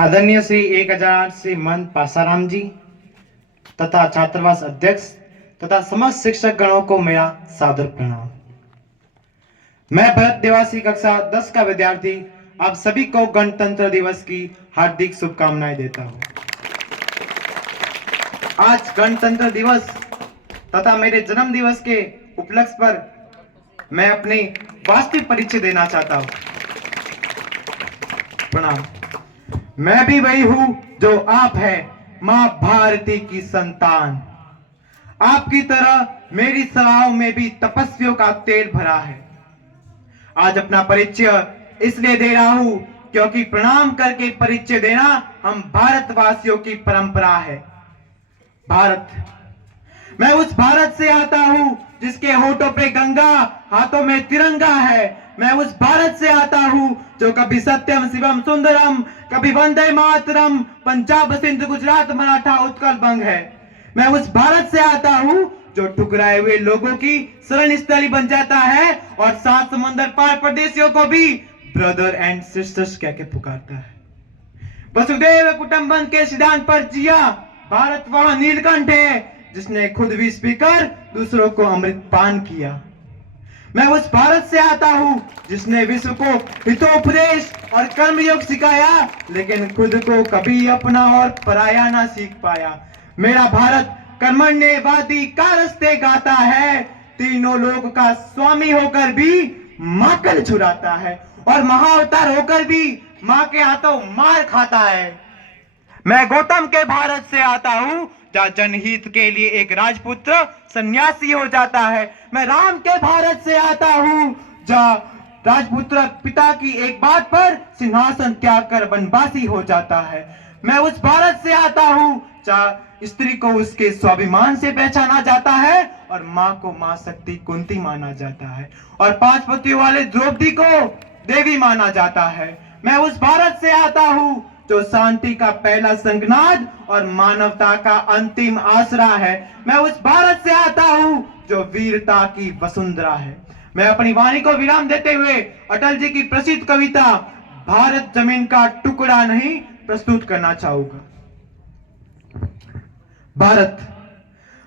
आदरणीय श्री 1008 श्री महंत पासाराम जी तथा छात्रावास अध्यक्ष तथा समस्त शिक्षक गणों को मेरा सादर प्रणाम। मैं भरत निवासी कक्षा 10 का विद्यार्थी आप सभी को गणतंत्र दिवस की हार्दिक शुभकामनाएं देता हूं। आज गणतंत्र दिवस तथा मेरे जन्म दिवस के उपलक्ष्य पर मैं अपनी वास्तविक परिचय देना चाहता हूं। प्रणाम। मैं भी वही हूं जो आप है, मां भारती की संतान। आपकी तरह मेरी सलाहों में भी तपस्वियों का तेल भरा है। आज अपना परिचय इसलिए दे रहा हूं क्योंकि प्रणाम करके परिचय देना हम भारतवासियों की परंपरा है। भारत, मैं उस भारत से आता हूं जिसके होठों पे गंगा, हाथों में तिरंगा है। मैं उस भारत से आता हूं जो कभी सत्यम शिवम सुंदरम, कभी वंदे मातरम, पंजाब सिंध गुजरात मराठा उत्कल बंग है। मैं उस भारत से आता हूं जो ठुकराए हुए लोगों की शरण स्थली बन जाता है और सात समंदर पार परदेशियों को भी ब्रदर एंड सिस्टर्स कह के पुकारता है। वसुदेव कुटुंबकम के सिद्धांत पर जिया भारत वह नीलकंठ है जिसने खुद विष पीकर दूसरों को अमृत पान किया। मैं उस भारत से आता हूं जिसने विश्व को हितोपदेश और कर्मयोग सिखाया, लेकिन खुद को कभी अपना और पराया ना सीख पाया। मेरा भारत कर्मण्यवादी कारस्ते गाता है, तीनों लोक का स्वामी होकर भी मां कर चुराता है और महाअवतार होकर भी मां के हाथों मार खाता है। मैं गौतम के भारत से आता हूं जहां जनहित के लिए एक राजपुत्र सन्यासी हो जाता है। मैं राम के भारत से आता हूं जहां राजपुत्र पिता की एक बात पर सिंहासन त्याग कर वनवासी हो जाता है। मैं उस भारत से आता हूं जहां स्त्री को उसके स्वाभिमान से पहचाना जाता है और मां को मां शक्ति कुंती माना जाता है और 5 पतियों वाले द्रौपदी को देवी माना जाता है। मैं उस भारत से आता हूं जो शांति का पहला संगनाद और मानवता का अंतिम आसरा है। मैं उस भारत से आता हूं जो वीरता की वसुंधरा है। मैं अपनी वाणी को विराम देते हुए अटल जी की प्रसिद्ध कविता भारत जमीन का टुकड़ा नहीं प्रस्तुत करना चाहूंगा। भारत,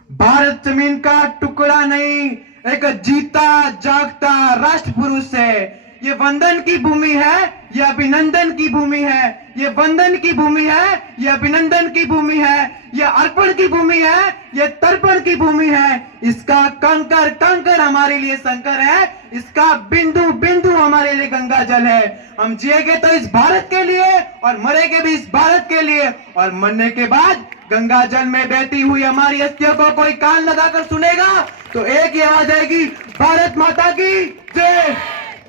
भारत जमीन का टुकड़ा नहीं, एक जीता जागता राष्ट्र पुरुष है। ये वंदन की भूमि है, ये अभिनंदन की भूमि है। ये वंदन की भूमि है, ये अभिनंदन की भूमि है। ये अर्पण की भूमि है, ये तर्पण की भूमि है। इसका कंकर कंकर हमारे लिए शंकर है, इसका बिंदु बिंदु हमारे लिए गंगा जल है। हम जिएंगे तो इस भारत के लिए और मरेंगे भी इस भारत के लिए, और मरने के बाद गंगा जल में बहती हुई हमारी अस्थियों को कोई कान लगाकर सुनेगा तो एक ही आवाज आएगी, भारत माता की जय।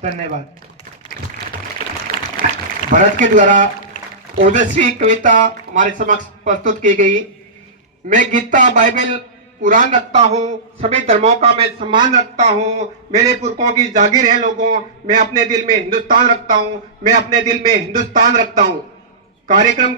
धन्यवाद। भरत के द्वारा ओजस्वी कविता हमारे समक्ष प्रस्तुत की गई। मैं गीता, बाइबल, कुरान रखता हूँ, सभी धर्मों का मैं सम्मान रखता हूँ। मेरे पुरखों की जागीर है लोगों, मैं अपने दिल में हिंदुस्तान रखता हूँ, मैं अपने दिल में हिंदुस्तान रखता हूँ। कार्यक्रम